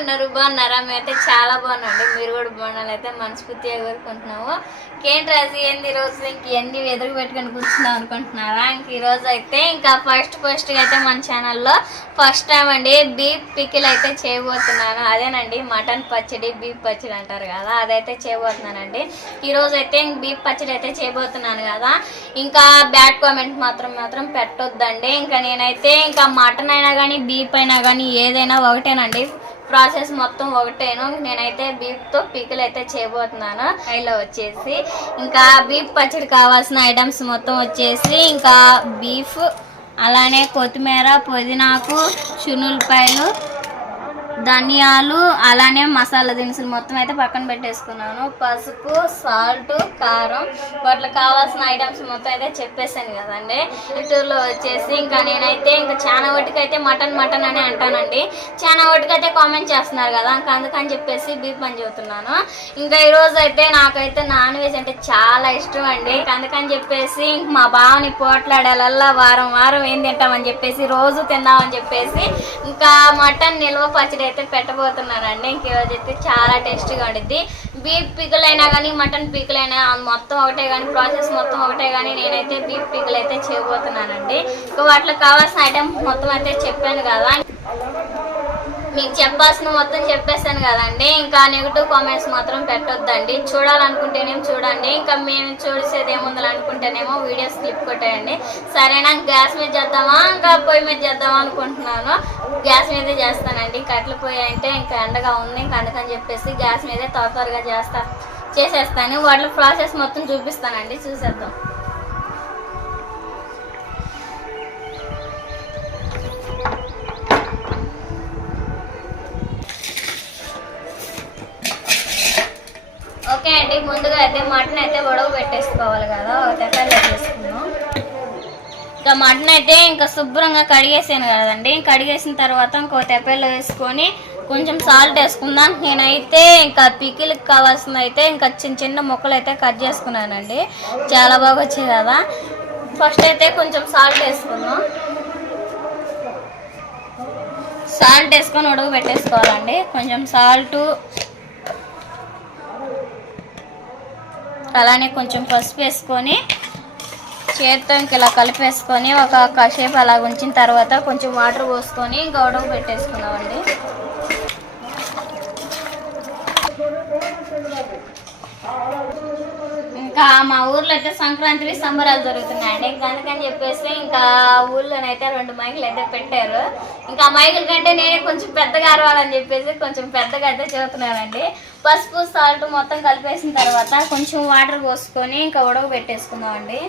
ఉన్నారు బాగున్నారా? మేమైతే చాలా బాగున్నాండి మీరు కూడా బాగున్నారు అయితే మనస్ఫూర్తిగా కోరుకుంటున్నాము. ఇంకేంటి రాజు ఏంది ఈరోజు రోజు? ఇంక ఎన్ని ఎదురు పెట్టుకొని కూర్చున్నాం అనుకుంటున్నారా? ఇంక ఈరోజు అయితే ఇంకా ఫస్ట్ ఫస్ట్ అయితే మన ఛానల్లో ఫస్ట్ టైం అండి బీఫ్ పికిల్ అయితే చేయబోతున్నాను. అదేనండి మటన్ పచ్చడి బీఫ్ పచ్చడి అంటారు కదా అదైతే చేయబోతున్నానండి. ఈరోజు అయితే ఇంక బీఫ్ పచ్చడి అయితే చేయబోతున్నాను కదా. ఇంకా బ్యాడ్ కామెంట్ మాత్రం మాత్రం పెట్టొద్దండి. ఇంకా నేనైతే ఇంకా మటన్ అయినా కానీ బీఫ్ అయినా కానీ ఏదైనా ఒకటేనండి. ప్రాసెస్ మొత్తం ఒకటేను. నేనైతే బీఫ్తో పీకులు అయితే చేయబోతున్నాను. అయిలో వచ్చేసి ఇంకా బీఫ్ పచ్చడి కావాల్సిన ఐటమ్స్ మొత్తం వచ్చేసి ఇంకా బీఫ్ అలానే కొత్తిమీర పుదీనాకు చునులపాయలు ధనియాలు అలానే మసాలా దినుసులు మొత్తం అయితే పక్కన పెట్టేసుకున్నాను. పసుపు సాల్ట్ కారం. వాటిలో కావాల్సిన ఐటమ్స్ మొత్తం అయితే చెప్పేసాను కదండి. ఇటులో వచ్చేసి ఇంకా నేనైతే ఇంకా చాలా వాటికి మటన్ మటన్ అని అంటానండి. చాలా వాటికి కామెంట్ చేస్తున్నారు కదా ఇంకా అందుకని చెప్పేసి బీఫ్ అని చెబుతున్నాను. ఇంకా ఈరోజు అయితే నాకైతే నాన్ వెజ్ అంటే చాలా ఇష్టం అండి. ఇంకా అందుకని చెప్పేసి ఇంక మా బావని పోట్లాడేలల్లా వారం వారం ఏం తింటామని చెప్పేసి రోజు తిందామని చెప్పేసి ఇంకా మటన్ నిల్వ పచ్చడి అయితే పెట్టబోతున్నానండి. ఇంక అయితే చాలా టేస్టీగా ఉండిద్ది. బీఫ్ పికల్ కానీ మటన్ పికల్ మొత్తం ఒకటే కానీ ప్రాసెస్ మొత్తం ఒకటే కానీ నేనైతే బీఫ్ పికల్ అయితే చేయబోతున్నానండి. ఇంకా వాటిలో కావాల్సిన ఐటమ్ మొత్తం అయితే చెప్పాను కదా. మీకు చెప్పాల్సిన మొత్తం చెప్పేస్తాను కదండి. ఇంకా నెగిటివ్ కామెంట్స్ మాత్రం పెట్టొద్దండి. చూడాలనుకుంటేనేమో చూడండి. ఇంకా మేము చూసేది ఏముందని అనుకుంటేనేమో వీడియోస్ క్లిప్ కొట్టేయండి. సరేనా? గ్యాస్ మీద చేద్దామా? ఇంకా పొయ్యి మీద చేద్దామా అనుకుంటున్నాను. గ్యాస్ మీదే చేస్తానండి. కట్లు పొయ్యి అంటే ఇంకా ఎండగా ఉంది. ఇంకా అందుకని చెప్పేసి గ్యాస్ మీదే త్వర త్వరగా చేస్తా చేసేస్తాను. వాటి ప్రాసెస్ మొత్తం చూపిస్తానండి. చూసేద్దాం. ఓకే అండి ముందుగా అయితే మటన్ అయితే ఉడవ పెట్టేసుకోవాలి కదా ఒక తెక్కలో చేసుకున్నాం ఇంకా మటన్ అయితే ఇంకా శుభ్రంగా కడిగేసాను కదండి. కడిగేసిన తర్వాత ఇంకో తెప్పలు వేసుకొని కొంచెం సాల్ట్ వేసుకుందాం. నేనైతే ఇంకా పికిల్కి కావాల్సిన అయితే ఇంకా చిన్న చిన్న ముక్కలు అయితే కట్ చేసుకున్నానండి. చాలా బాగా వచ్చాయి కదా. ఫస్ట్ అయితే కొంచెం సాల్ట్ వేసుకుందాం. సాల్ట్ వేసుకొని ఉడక పెట్టేసుకోవాలండి కొంచెం సాల్టు అలానే కొంచెం పసుపు వేసుకొని చేత్తో ఇంక ఇలా కలిపేసుకొని ఒక కాసేపు అలా ఉంచిన తర్వాత కొంచెం వాటర్ పోసుకొని ఇంకా పెట్టేసుకున్నామండి ఇంకా మా ఊర్లో అయితే సంక్రాంతి సంబరాలు జరుగుతున్నాయండి. ఇంకా అందుకని చెప్పేసి ఇంకా ఊళ్ళోనైతే రెండు మైకులు అయితే పెట్టారు. ఇంకా మైకుల కంటే నేనే కొంచెం పెద్దగా అరవాలని చెప్పేసి కొంచెం పెద్దగా అయితే చెబుతున్నానండి. పసుపు సాల్ట్ మొత్తం కలిపేసిన తర్వాత కొంచెం వాటర్ పోసుకొని ఇంకా ఉడక పెట్టేసుకుందామండి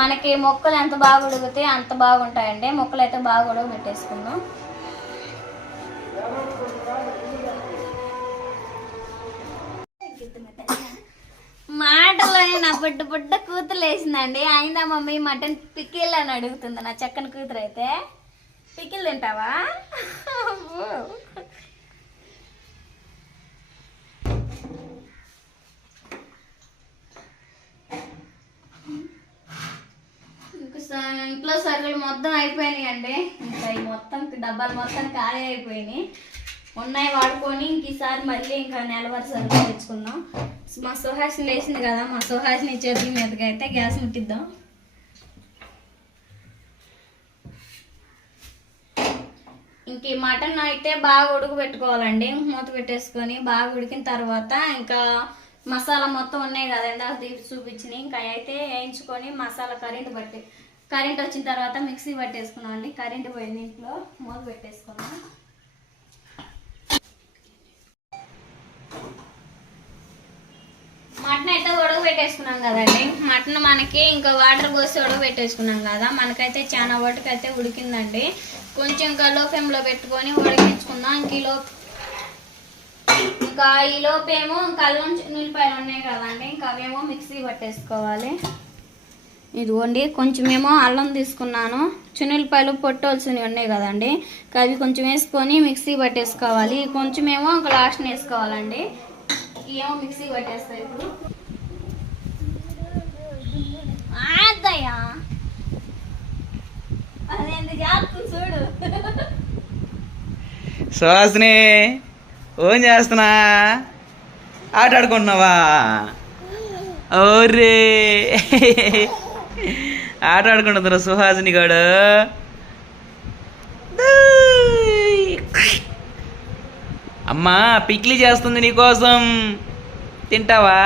మనకి మొక్కలు ఎంత బాగా ఉడిగితే అంత బాగుంటాయండి. మొక్కలు అయితే బాగా ఉడక పెట్టేసుకుందాం మాటలో నా బుడ్డ బుడ్డ కూతురు వేసిందండి అయిందా మమ్మీ మటన్ పికిల్ అని అడుగుతుంది నా చక్కని కూతురు అయితే పికిల్ తింటావా? ఇంట్లో సరుకులు మొత్తం అయిపోయినాయి అండి ఇంకా ఈ మొత్తం డబ్బాలు మొత్తం ఖాళీ అయిపోయినాయి. ఉన్నాయి వాడుకొని ఇంక ఈసారి మళ్ళీ ఇంకా నెల వరకు సరుకు తెచ్చుకుందాం. మా సుహాసిని లేచింది కదా మా సుహాసిని చేతుల మీదకి అయితే గ్యాస్ ముట్టిద్దాం. ఇంక ఈ మటన్ అయితే బాగా ఉడుకు పెట్టుకోవాలండి. మూత పెట్టేసుకొని బాగా ఉడికిన తర్వాత ఇంకా మసాలా మొత్తం ఉన్నాయి కదా ఇందాక తీపి చూపించినాయి ఇంకా అయితే వేయించుకొని మసాలా కరెంట్ పట్టి కరెంట్ వచ్చిన తర్వాత మిక్సీ పట్టేసుకున్నాం అండి కరెంట్ పోయింది ఇంట్లో మూత పెట్టేసుకున్నాం మటన్ అయితే ఉడక పెట్టేసుకున్నాం కదండి. మటన్ మనకి ఇంకా వాటర్ పోసి ఉడక పెట్టేసుకున్నాం కదా. మనకైతే చాలా వరకు ఉడికిందండి. కొంచెం ఇంకా లో ఫ్లేమ్లో పెట్టుకొని ఉడికించుకుందాం. ఇంక ఈ లోపు ఇంకా ఈ లోపేమో ఇంకా అల్లం ఉల్లిపాయలు ఉన్నాయి కదండి. ఇంకా అవేమో మిక్సీ పట్టేసుకోవాలి. ఇదిగోండి కొంచెమేమో అల్లం తీసుకున్నాను. చున్నులపాయలు పొట్టవలసినవి ఉన్నాయి కదండి. అవి కొంచెం వేసుకొని మిక్సీ పట్టేసుకోవాలి. కొంచెమేమో ఒక లాస్ట్ వేసుకోవాలండి. ఏమో మిక్సీ పట్టేస్తాయి ఇప్పుడు. జాగ్రత్త చూడు. సుహాసిని ఏం చేస్తున్నా? ఆట ఆడుకుంటున్నావా? ఓరే ఆట ఆడుకుంటున్నారు సుహాసిని గాడు. అమ్మా పిక్లి చేస్తుంది నీకోసం. తింటావా?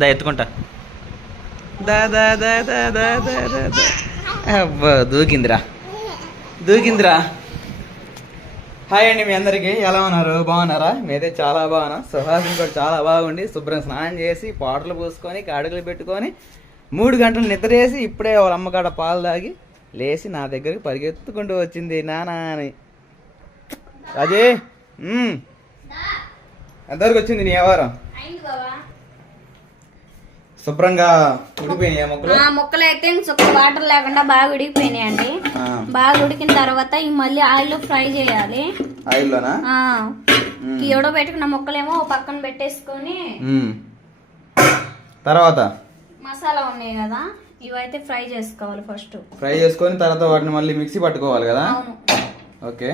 దా ఎత్తుకుంటా. దా దా దా దా దా దా దా. దా. అబ్బా దూకిందిరా. దూకిందిరా. హాయ్ అండి మీ అందరికీ. ఎలా ఉన్నారు? బాగున్నారా? మీదే చాలా బాగున్నా. సుహాసిని కూడా చాలా బాగుండి శుభ్రం స్నానం చేసి పాటలు పూసుకొని కాడుగులు పెట్టుకొని మూడు గంటలు నిద్ర చేసి ఇప్పుడే వాళ్ళ అమ్మకాడ పాలు తాగి లేచి నా దగ్గరికి పరిగెత్తుకుంటూ వచ్చింది నానా అని. రాజే. ఎంతవరకు వచ్చింది నీ వ్యవహారం? శుభ్రంగా ఉడిపోయినాయి మొక్కలు? ఆ ముక్కలు అయితే వాటర్ లేకుండా బాగా ఉడికిపోయినాయండి ఆ, బాగా ఉడికిన తర్వాత ఈ మళ్ళీ ఆయిల్ ఫ్రై చేయాలి. ఆయిల్లోనా? ఆ. మ్మ్. ఈ ఎవడో పెట్టుకున్న ముక్కలేమో పక్కన పెట్టేసుకొని. తర్వాత? మసాలా ఉన్నాయి కదా ఇవైతే ఫ్రై చేసుకోవాలి ఫస్ట్. ఫ్రై చేసుకొని తర్వాత వాటిని మళ్ళీ మిక్సీ పట్టుకోవాలి కదా? ఓకే.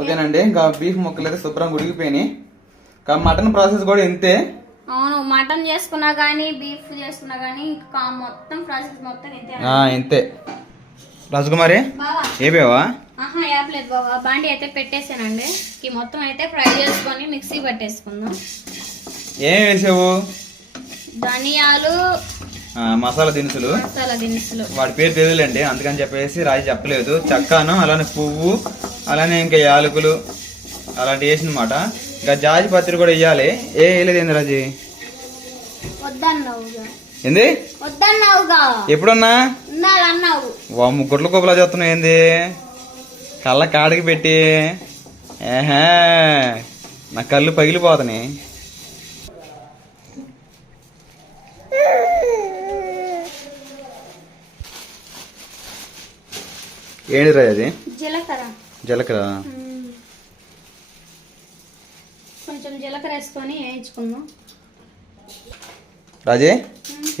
ఓకేనండి ఇంకా బీఫ్ ముక్కలు అయితే శుభ్రంగా ఉడికిపోయినాయి. ఇంకా మటన్ ప్రాసెస్ కూడా ఇంతే. అవును మటన్ చేసుకున్నా కానీ బీఫ్ చేసుకున్నా కానీ ఇంకా మొత్తం ప్రాసెస్ మొత్తం ఇంతే ఇంతే. రాజకుమారి ఏపేవా ఆహా యాప్లేదు బాబా బాండి అయితే పెట్టేసానండి ఈ మొత్తం అయితే ఫ్రై చేసుకొని మిక్సీ పట్టేసుకుందాం. ఏం వేసావు? ధనియాలు మసాలా దినుసులు. మసాలా దినుసులు. వాడి పేరు తెలియలేండి అందుకని చెప్పేసి రాజు చెప్పలేదు. చక్కాను అలానే పువ్వు అలానే ఇంకా యాలకులు అలాంటి వేసిందన్నమాట ఇంకా జాజి పత్రి కూడా వేయాలి ఏ వేయలేదు ఏంది రాజీ? ఏంది? ఎప్పుడన్నా? వాము గుడ్ల కుప్పలా చేస్తున్నావు ఏంది? కళ్ళ కాడికి పెట్టి. ఏహే నా కళ్ళు పగిలిపోతున్నాయి. ఏంటిరా అది? జీలకర్ర. జీలకర్ర. కొంచెం జీలకర్ర వేసుకొని వేయించుకుందాం. రాజే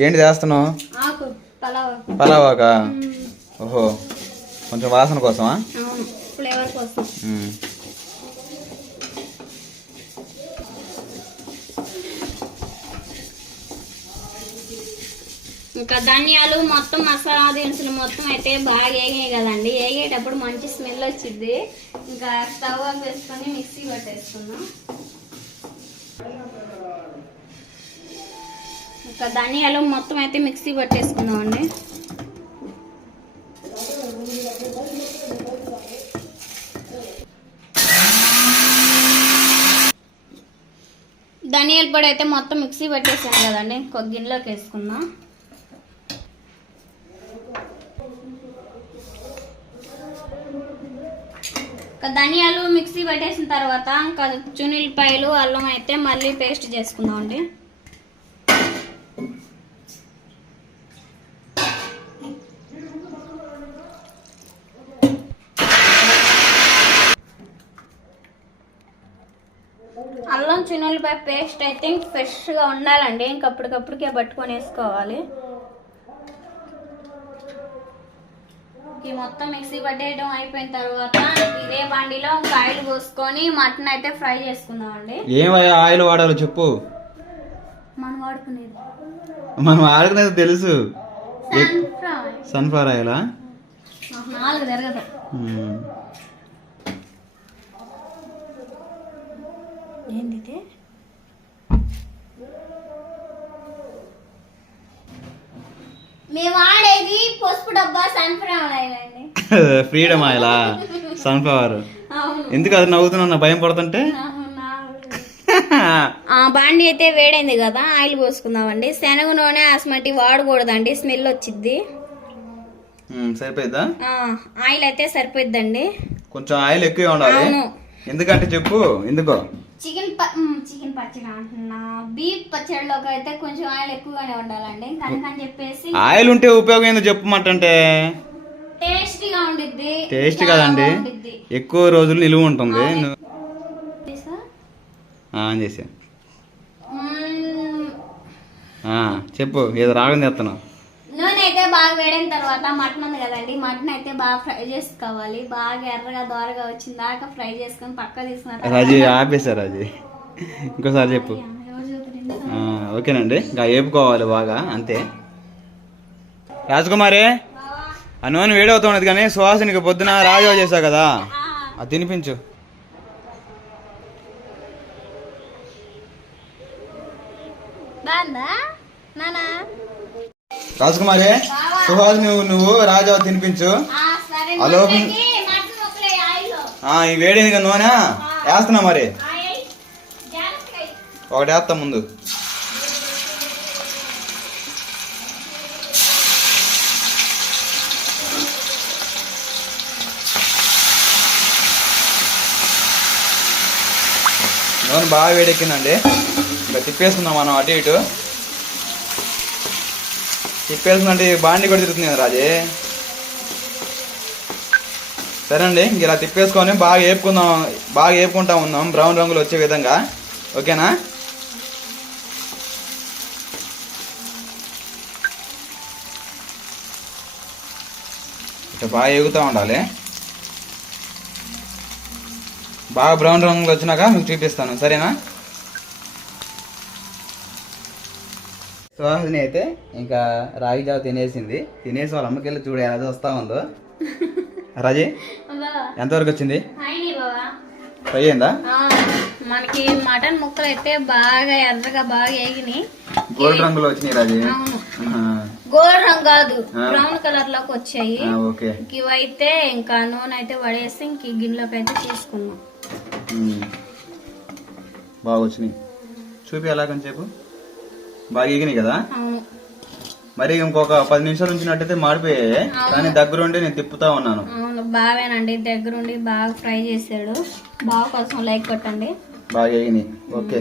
ఏంటి చేస్తున్నావు? ఆకు పలావ్. పలావాకా? ఓహో కొంచెం వాసన కోసమా? ఫ్లేవర్ కోసం. ఇంకా ధనియాలు మొత్తం మసాలా దినుసులు మొత్తం అయితే బాగా ఏగాయి కదండి. వేగేటప్పుడు మంచి స్మెల్ వచ్చింది ఇంకా స్టవ్ ఆఫ్ వేసుకొని మిక్సీ పట్టేసుకున్నాం ఇంకా ధనియాలు మొత్తం అయితే మిక్సీ పట్టేసుకుందాం అండి ధనియాల పొడి అయితే మొత్తం మిక్సీ పట్టేసాను కదండి. ఇంకొక గిన్నెలోకి వేసుకుందాం. ధనియాలు మిక్సీ పట్టేసిన తర్వాత ఇంకా చునిల్లిపాయలు అల్లం అయితే మళ్ళీ పేస్ట్ చేసుకుందాం అండి. అల్లం చున్నులపాయ పేస్ట్ అయితే ఫ్రెష్గా ఉండాలండి. ఇంకప్పటికప్పుడుకే అప్పటికప్పటికే పట్టుకొని వేసుకోవాలి. ఈ మొత్తం మిక్సీ పట్టేయడం అయిపోయిన తర్వాత ఇదే బండిలో ఆయిల్ పోసుకొని మటన్ అయితే ఫ్రై చేసుకుందామండి. ఏం ఆయిల్ వాడాలో చెప్పు. మనం వాడుకునేది. మనం ఆడుకునేది తెలుసు. సన్ఫ్లవర్ ఆయిలా? నాలుగు తిరగదు. మ్మ్. మేము ఆడేది పసుపు డబ్బా సన్ఫ్లవర్ ఆయిల్ అండి. Freedom ఆయిలా sunflower. ఎందుకు అది నవ్వుతున్నా భయం పడుతుంటే? ఆ బాండి అయితే వేడైంది కదా ఆయిల్ పోసుకుందామండి. శనగ నూనె అసమటి వాడకూడదండి స్మెల్ వచ్చింది సరిపోయిద్దా? ఆయిల్ అయితే సరిపోద్దండి కొంచెం ఆయిల్ ఎక్కువే ఉండాలి. ఎందుకంటే చెప్పు ఎందుకో? చికెన్ చికెన్ పచ్చడి అంటున్నా. బీఫ్ పచ్చడిలోకి అయితే కొంచెం ఆయిల్ ఎక్కువగానే ఉండాలండి. కనుకని చెప్పేసి ఆయిల్ ఉంటే ఉపయోగం ఏందో చెప్పమంటే టేస్టీగా ఉండిద్ది. టేస్ట్ కదండి. ఎక్కువ రోజులు నిలువ ఉంటుంది. నువ్వు- తెలుసా? ఆ, అని చేసా. మ్మ్. ఆ, చెప్పు. ఏదో రాగం చేస్తున్నావు. బాగా వేడిన తర్వాత మటన్ ఉంది కదండి మటన్ అయితే బాగా ఫ్రై చేసుకోవాలి. బాగా ఎర్రగా దోరగా వచ్చిన దాకా ఫ్రై చేసుకొని పక్క తీసుకున్న తర్వాత- రాజీ ఆపేశా రాజీ? ఇంకోసారి చెప్పు. ఓకేనండి. ఇంకా వేపుకోవాలి బాగా అంతే. రాజకుమారి ఆ నూనె వేడవుతున్నది కానీ సుహాసినికి పొద్దున రాజా చేసావు కదా. అది తినిపించు. బాగుందా? నానా? రాజకుమారి సుహాస్ నువ్వు నువ్వు రాజా తినిపించు. ఆ ఈ వేడిగా నూనె వేస్తున్నా మరి. ఒకటి వేస్తా ముందు. నూనె బాగా వేడెక్కిందండి. ఇంకా తిప్పేసుకుందాం మనం అటు ఇటు. తిప్పేసుకుందంటే బాండి కూడా తిరుగుతుంది కదా రాజే? సరే అండి ఇంక ఇలా తిప్పేసుకొని బాగా వేపుకుందాం బాగా వేపుకుంటా ఉందాం బ్రౌన్ రంగులో వచ్చే విధంగా. ఓకేనా? ఇట్లా బాగా ఎగుతూ ఉండాలి. బాగా బ్రౌన్ రంగులో వచ్చినాక మీకు చూపిస్తాను సరేనా? సుహాసిని అయితే ఇంకా రాగి జావ తినేసింది. తినేసి వాళ్ళ అమ్మకి వెళ్ళి చూడు ఎలా వస్తా ఉందో. రాజీ ఎంతవరకు వచ్చింది. ఫ్రై అయిందా? మనకి మటన్ ముక్కలు అయితే బాగా ఎర్రగా బాగా వేగినాయి గోల్డ్ రంగులో వచ్చినాయి రాజీ. గోల్డ్ రంగు కాదు. బ్రౌన్ కలర్లోకి వచ్చాయి. ఆ, ఓకే. ఇంక ఇవైతే ఇంకా నూనె అయితే వడేసి ఇంక గిన్నెలోకి అయితే తీసుకున్నాం. బాగా వచ్చినాయి. చూపి ఎలా కొంచెంసేపు బాగా ఎగినాయి కదా? మరి ఇంకొక పది నిమిషాలు ఉంచినట్టయితే మాడిపోయాయి. కానీ దగ్గరుండి నేను తిప్పుతా ఉన్నాను. అవును బావేనండి దగ్గరుండి బాగా ఫ్రై చేసాడు బావ కోసం లైక్ కొట్టండి. బాగా ఎగినాయి ఓకే.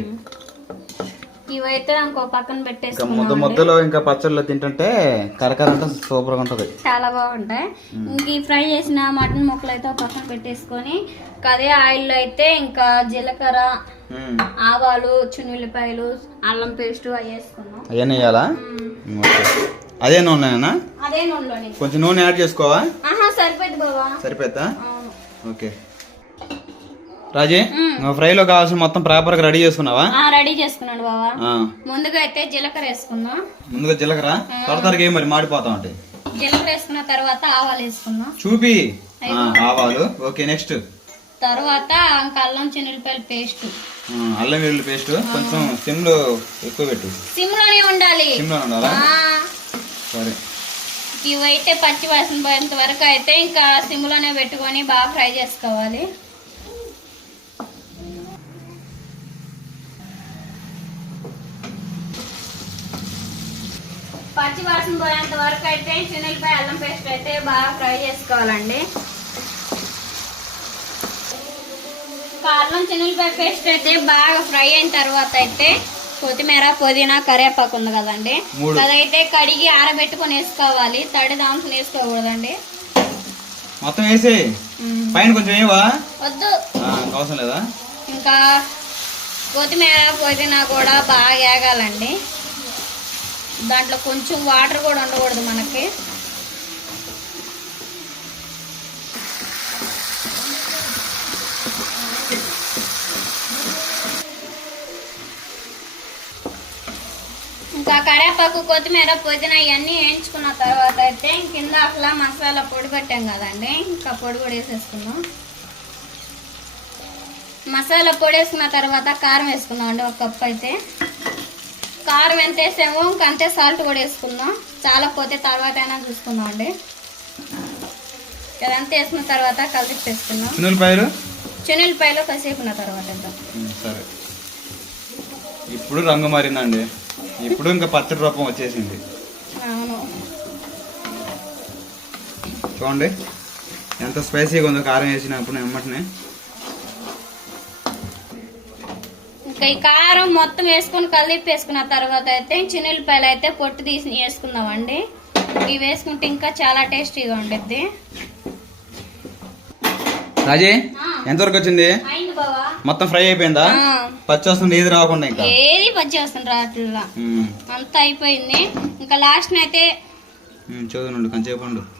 ఇవైతే ఇంకో పక్కన ఇంకా ముద్ద ముద్దలో ఇంకా పచ్చళ్ళు తింటుంటే కరకర అంటే సూపర్గా ఉంటుంది. చాలా బాగుంటాయి. ఇంక ఈ ఫ్రై చేసిన మటన్ ముక్కలు అయితే పక్కన పెట్టేసుకొని అదే ఆయిల్ అయితే ఇంకా జీలకర్ర. ఆవాలు చున్నుల్లిపాయలు అల్లం పేస్ట్ అవి వేసుకున్నాం అవన్నీ వేయాలా అదే నూనెనా? అదే నూనెలోని. కొంచెం నూనె యాడ్ చేసుకోవా? సరిపోయింది బావా. సరిపోతా ఓకే. రాజీ ఫ్రైలో కావాల్సిన మొత్తం ప్రాపర్గా రెడీ చేసుకున్నావా? ఆ, రెడీ చేసుకున్నాడు బావా. ముందుగా అయితే జీలకర్ర వేసుకున్నాం ముందుగా జీలకర్ర? త్వర త్వరగా ఏం మరి మాడిపోతా ఉంటాయి జీలకర్ర వేసుకున్న తర్వాత ఆవాలు వేసుకున్నాం చూపి. ఆవాలు. Okay next. తర్వాత ఇంకా అల్లం చిన్నులపాయల పేస్ట్. అల్లం వెల్లుల్లి పేస్ట్. కొంచెం సిమ్లో ఎక్కువ పెట్టు. సిమ్లోనే ఉండాలి. సిమ్లో ఉండాలా? ఆ, సరే. ఇవైతే పచ్చి వాసన పోయేంత వరకు అయితే ఇంకా సిమ్లోనే పెట్టుకొని బాగా ఫ్రై చేసుకోవాలి. పచ్చి వాసన పోయేంత వరకు అయితే చిన్నపాయ అల్లం పేస్ట్ అయితే బాగా ఫ్రై చేసుకోవాలండి. అల్లం చిన్నపాయ పేస్ట్ అయితే బాగా ఫ్రై అయిన తర్వాత అయితే కొత్తిమీర పుదీనా కరివేపాకు ఉంది కదండి. అదైతే కడిగి ఆరబెట్టుకొని వేసుకోవాలి. తడి దాంట్లో వేసుకోకూడదండి. మొత్తం వేసి. పైన కొంచెం వేయవా? వద్దు. అవసరం లేదా? ఇంకా కొత్తిమీర పుదీనా కూడా బాగా వేగాలండి. దాంట్లో కొంచెం వాటర్ కూడా ఉండకూడదు మనకి. ఇంకా కరేపాకు కొత్తిమీర పుదీనా ఇవన్నీ వేయించుకున్న తర్వాత అయితే కింద అసలు మసాలా పొడి పెట్టాం కదండి. ఇంకా పొడి పొడి వేసేసుకున్నాం మసాలా పొడి వేసుకున్న తర్వాత కారం వేసుకున్నాం అండి ఒక కప్పు అయితే. కారం ఎంత వేసామో ఇంకంతే సాల్ట్ కూడా వేసుకుందాం. చాలా పోతే తర్వాత అయినా చూసుకుందాం అండి. ఇదంతా వేసుకున్న తర్వాత కలిపి వేసుకున్నాం చిన్నులపాయలు చెనుల్లిపాయలు కసేపున్న తర్వాత సరే. ఇప్పుడు రంగు మారిందండి. ఇప్పుడు ఇంకా పచ్చడి రూపం వచ్చేసింది. అవును. చూడండి. ఎంత స్పైసీగా ఉందో కారం వేసినప్పుడు ఎమ్మటనే ఇంకా ఈ కారం మొత్తం వేసుకొని కలిపి వేసుకున్న తర్వాత అయితే చిన్నులపాయలు అయితే పొట్టు తీసి వేసుకుందామండి. ఇవి వేసుకుంటే ఇంకా చాలా టేస్టీగా ఉండిద్ది. రాజీ ఎంతవరకు వచ్చింది? మొత్తం ఫ్రై అయిపోయిందా. పచ్చి వస్తుంది ఏది రాకుండా ఇంకా? ఏది పచ్చి వస్తుంది రాట్లా. అంతా అయిపోయింది. ఇంకా లాస్ట్ అయితే చదువునుండు ఉండు. ఉమ్,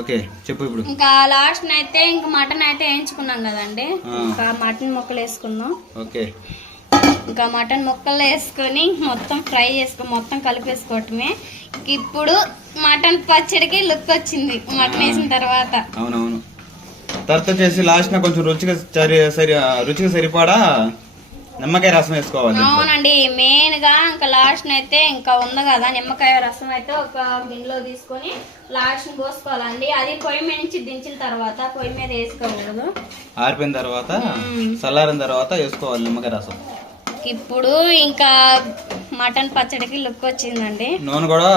ఓకే చెప్పు ఇప్పుడు. ఇంకా లాస్ట్ అయితే ఇంకా మటన్ అయితే వేయించుకున్నాం కదండి. ఇంకా మటన్ ముక్కలు వేసుకుందాం ఓకే. ఇంకా మటన్ ముక్కలు వేసుకొని మొత్తం ఫ్రై చేసుకొని మొత్తం కలిపేసుకోవటమే. ఇప్పుడు మటన్ పచ్చడికి లుక్ వచ్చింది. మటన్ వేసిన తర్వాత. అవునవును. తర్వాత వచ్చేసి లాస్ట్ కొంచెం రుచిగా సరి సరి రుచిగా సరిపడా నిమ్మకాయ రసం వేసుకోవాలి. అవునండి మెయిన్గా ఇంకా లాస్ట్ అయితే ఇంకా ఉంది కదా నిమ్మకాయ రసం అయితే ఒక గిన్నెలో తీసుకొని లాస్ట్ పోసుకోవాలండి అది పొయ్యి మీద నుంచి దించిన తర్వాత పొయ్యి మీద వేసుకోకూడదు ఆరిపోయిన తర్వాత. చల్లారిన తర్వాత వేసుకోవాలి నిమ్మకాయ రసం ఇప్పుడు ఇంకా మటన్ పచ్చడికి లుక్ వచ్చిందండి నూనె కూడా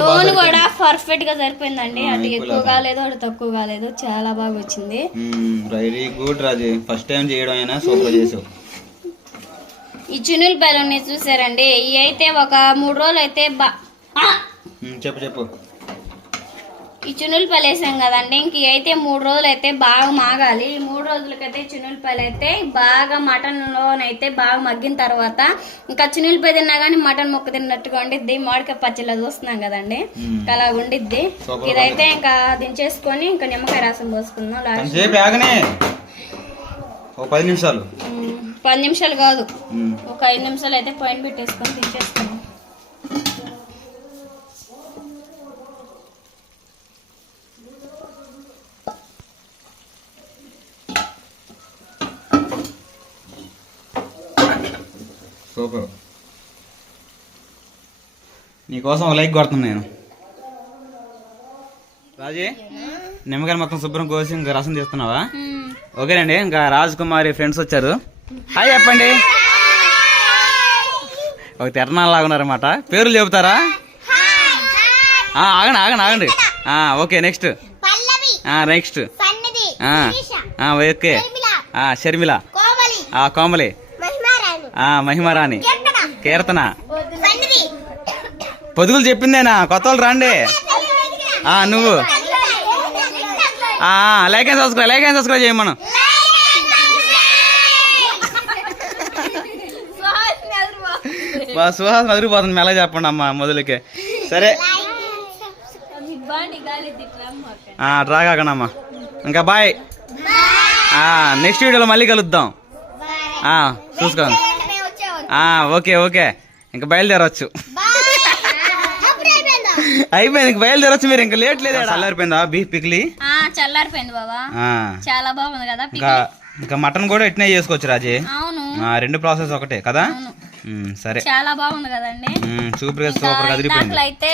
నూనె. కూడా పర్ఫెక్ట్గా సరిపోయిందండి అటు ఎక్కువ ఎక్కువ లేదు. కాలేదు అటు తక్కువ కాలేదు చాలా బాగా వచ్చింది very good Raji first time చేయడం అయినా సూపర్ చేసావు ఈ చున్నుల బెలూన్ని చూసారండి. ఇవి అయితే ఒక మూడు రోజులు అయితే బా చెప్పు చెప్పు. ఈ చున్నులపాయలు వేసాం కదండి. ఇంక అయితే మూడు రోజులు అయితే బాగా మాగాలి. ఈ మూడు రోజులకైతే చున్నులపాయలు అయితే బాగా మటన్ లోనైతే బాగా మగ్గిన తర్వాత ఇంకా చున్నులపాయ తిన్నా కానీ మటన్ ముక్క తిన్నట్టుగా ఉండిద్ది. మామిడికాయ పచ్చళ్ళ చూస్తున్నాం కదండి. అలా ఉండిద్ది. ఇదైతే ఇంకా దించేసుకొని ఇంకా నిమ్మకాయ రసం పోసుకుందాం పది నిమిషాలు. పది నిమిషాలు కాదు. ఒక ఐదు నిమిషాలు అయితే పైన పెట్టేసుకొని దించేసుకున్నాం సూపర్. నీకోసం ఒక లైక్ కొడుతున్నా నేను. రాజీ నిమ్మకాయ మొత్తం శుభ్రం కోసి ఇంకా రసం తీస్తున్నావా. ఓకేనండి ఇంకా రాజ్ కుమారి ఫ్రెండ్స్ వచ్చారు. హాయ్ చెప్పండి. ఒక తిరణాలు ఉన్నారన్నమాట పేర్లు చెబుతారా? ఆగండి ఆగండి ఆగండి. Okay next. Next. Okay. Sharmila Komali Mahimarani Keerthana పొదుగులు చెప్పిందేనా? కొత్త వాళ్ళు రండి. నువ్వు. Like and subscribe like and subscribe చేయమను. బా సుహాస్ అదిరిపోతుంది మెల్ల చెప్పండి అమ్మా మొదలుకే. సరే. డ్రా కాకండమ్మా ఇంకా బాయ్. నెక్స్ట్ వీడియోలో మళ్ళీ కలుద్దాం. ఆ, చూసుకోండి. Okay okay. ఇంకా బయలుదేరవచ్చు అయిపోయిందా? ఇంక బయలుదేరవచ్చు మీరు ఇంకా లేట్ లేదు చల్లారిపోయిందా? బీఫ్ పిక్లీ? ఆ చల్లారిపోయింది బాబా ఆ, చాలా బాగుంది కదా ఇంకా ఇంకా మటన్ కూడా ఇట్నే చేసుకోవచ్చు రాజీ. అవును. ఆ, రెండు ప్రాసెస్ ఒకటే కదా? సరే. చాలా బాగుంది కదండి. సూపర్గా సూపర్ అదిరిపోయింది. అయితే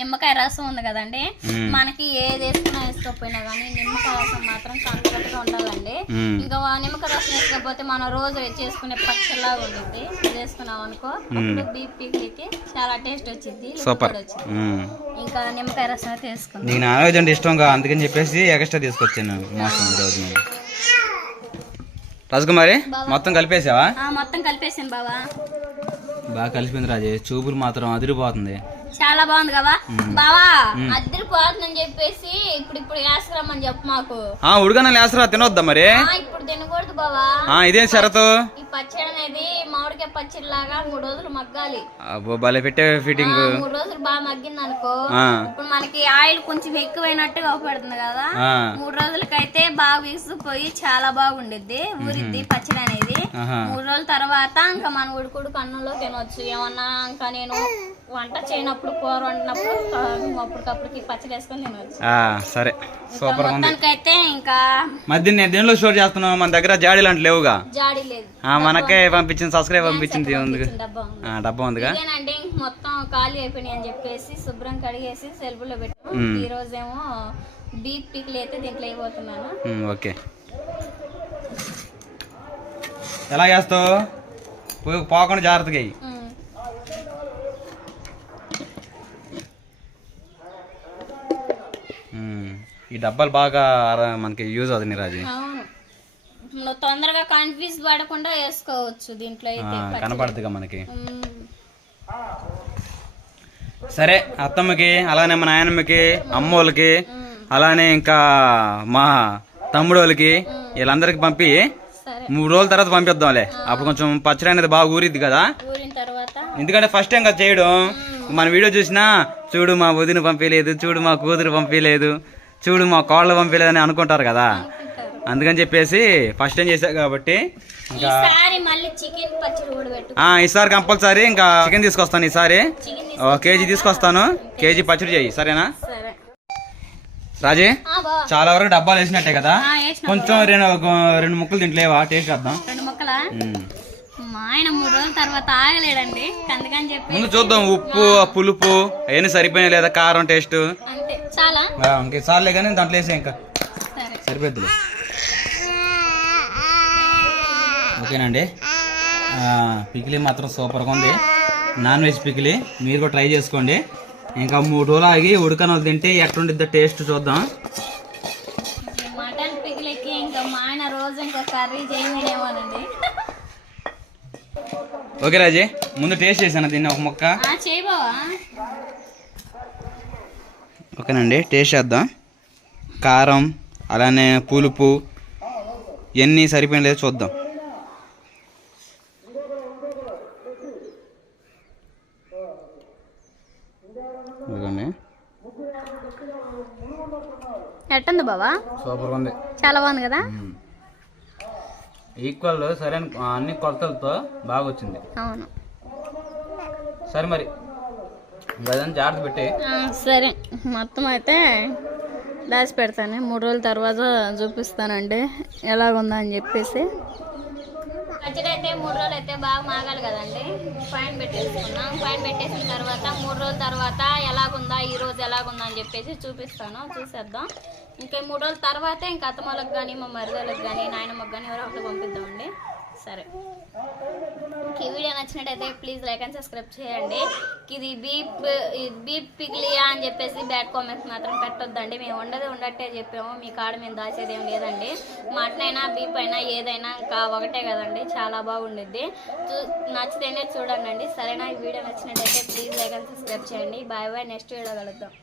నిమ్మకాయ రసం ఉంది కదండి. మనకి ఏది వేసుకున్నా వేసుకోకపోయినా కానీ నిమ్మకాయ రసం మాత్రం కంఫర్ట్గా ఉండాలండి. ఇంకా నిమ్మకాయ రసం వేసుకోకపోతే మనం రోజు చేసుకునే పచ్చలాగా ఉంటుంది వేసుకున్నాం అనుకో అప్పుడు బీప్ పిక్కి చాలా టేస్ట్ వచ్చింది. సూపర్. ఇంకా నిమ్మకాయ రసం అయితే నీకు నాన్ అంటే ఇష్టంగా అందుకని చెప్పేసి ఎక్స్ట్రా తీసుకొచ్చాను. మోసం నేను. రాజకుమారి మొత్తం కలిపేసావా? మొత్తం కలిపేసాను బావా. బాగా కలిసిపోయింది రాజే చూపులు మాత్రం అదిరిపోతుంది. చాలా బాగుంది కదా? బావా అద్దరి పోతుందని చెప్పేసి ఇప్పుడు ఇప్పుడు వేసుకురమ్మని చెప్పు మాకు. ఆ ఉడకన లేసరా తినొద్దా మరి? ఇప్పుడు తినకూడదు బావా. ఆ ఇదేం షరతు? ఈ పచ్చడి పచ్చడి లాగా మూడు రోజులు మగ్గాలి. అబ్బో భలే పెట్టే ఫిట్టింగ్ మూడు రోజులు బాగా మగ్గింది అనుకో. ఇప్పుడు మనకి ఆయిల్ కొంచెం ఎక్కువైనట్టుగా అవుపడుతుంది కదా. మూడు రోజులకైతే బాగా వీసిపోయి చాలా బాగుండిద్ది ఊరిద్ది పచ్చడి అనేది. మూడు రోజుల తర్వాత ఇంకా మన ఉడుకుడు కన్నులో తినొచ్చు. ఏమన్నా ఇంకా నేను వంట చేయనప్పుడు కూర వండినప్పుడు ఆ, అప్పటికప్పటికి పచ్చడి వేసుకొని తినొచ్చు. ఆ, సరే. సూపర్ మొత్తానికైతే ఇంకా మధ్య నేను దేనిలో స్టోర్ చేస్తున్నావు మన దగ్గర జాడీ లాంటి లేవుగా. జాడి లేదు. మనకే పంపించింది సబ్స్క్రైబ్ పంపించింది డబ్బా ఉంది. డబ్బా ఉందిగా? మొత్తం ఖాళీ అయిపోయినాయి అని చెప్పేసి శుభ్రం కడిగేసి సెల్ఫ్లో పెట్టాము మ్మ్. ఈ రోజేమో బీప్ పిక్లు అయితే దీంట్లో అయిపోతున్నాను ఓకే. ఎలా చేస్తావు? పోయి పోకుండా జాగ్రత్తగా. ఈ డబ్బాలు బాగా మనకి యూజ్ అవుతుంది రాజీ. తొందరగా కన్ఫ్యూజ్ పడకుండా వేసుకోవచ్చు దీంట్లో అయితే మనకి. సరే అత్తమ్మకి అలానే మా నాయనమ్మకి అమ్మోళ్ళకి అలానే ఇంకా మా తమ్ముడు వాళ్ళకి వీళ్ళందరికి పంపి మూడు రోజుల తర్వాత పంపిద్దాంలే. అప్పుడు కొంచెం పచ్చడి అనేది బాగా ఊరిద్ది కదా. ఎందుకంటే ఫస్ట్ టైం కదా చేయడం. మన వీడియో చూసినా చూడు మా వదిన పంపించలేదు చూడు మా కూతురు పంపించలేదు చూడు మా కోళ్ళ పంపించలేదు అని అనుకుంటారు కదా. అందుకని చెప్పేసి ఫస్ట్ టైం చేశా కాబట్టి ఇంకా ఈసారి కంపల్సరీ ఇంకా చికెన్ తీసుకొస్తాను ఈసారి. కేజీ తీసుకొస్తాను. కేజీ పచ్చడి చేయి సరేనా? సరే. రాజే చాలా వరకు డబ్బాలు వేసినట్టే కదా? కొంచెం రెండు రెండు ముక్కలు తింటలేవా? టేస్ట్ చేద్దాం. ఆయన మూడు రోజుల తర్వాత ఆగలేడండి. అందుకని చెప్పి ముందు చూద్దాం ఉప్పు పులుపు అవన్నీ సరిపోయినా లేదా? కారం టేస్ట్? చాలా? ఇంక చాలే కానీ దాంట్లో వేసే ఇంకా. సరే. సరిపోద్దులే. ఓకేనండి. పికిలి మాత్రం సూపర్గా ఉంది. నాన్ వెజ్ పికిలి మీరు కూడా ట్రై చేసుకోండి. ఇంకా మూడు రోజులు ఆగి ఉడకనలు తింటే ఎట్లుండిద్దో టేస్ట్ చూద్దాం. మటన్ పిగిలికి ఇంకా మా ఆయన రోజు ఇంకా కర్రీ చేయమనేమోనండి. ఓకే రాజీ ముందు టేస్ట్ చేశాను? దీన్ని ఒక ముక్క. ఓకేనండి టేస్ట్ చేద్దాం. కారం అలానే పులుపు ఎన్ని సరిపోయిన లేదో చూద్దాం. ఎట్టుంది బావా? సూపర్గా ఉంది. చాలా బాగుంది కదా? ఈక్వల్ సరైన అన్ని కొలతలతో బాగా వచ్చింది. అవును. సరే మరి. గదని జాగ్రత్త పెట్టి. సరే. మొత్తం అయితే దాచి పెడతాను. మూడు రోజుల తర్వాత చూపిస్తానండి. ఎలాగుందా అని చెప్పేసి. పచ్చడి అయితే మూడు రోజులు అయితే బాగా మాగాలి కదండి. పైన పెట్టేసుకున్నాం. పైన పెట్టేసిన తర్వాత మూడు రోజుల తర్వాత ఎలాగుందా ఈ రోజు ఎలాగుందా అని చెప్పేసి చూపిస్తాను. చూసేద్దాం. ఇంకా మూడు రోజుల తర్వాతే ఇంకా అత్తమ్మలకు కానీ మా మరిదలకు కానీ నాయనమ్మకు కానీ ఎవరో ఒకటి పంపిద్దామండి. సరే. ఈ వీడియో నచ్చినట్టయితే ప్లీజ్ లైక్ అండ్ సబ్స్క్రైబ్ చేయండి. ఇది బీప్ బీప్ పిగిలియా అని చెప్పేసి బ్యాడ్ కామెంట్స్ మాత్రం పెట్టొద్దండి. మేము ఉండదు ఉండట్టే చెప్పాము. మీ కాడ మేము దాచేది ఏం లేదండి మటనైనా బీప్ అయినా ఏదైనా ఇంకా ఒకటే కదండి. చాలా బాగుండిద్ది. చూ నచ్చితేనే చూడండి సరేనా? ఈ వీడియో నచ్చినట్టయితే ప్లీజ్ లైక్ అండ్ సబ్స్క్రైబ్ చేయండి. Bye bye. నెక్స్ట్ వీడియో కలుద్దాం.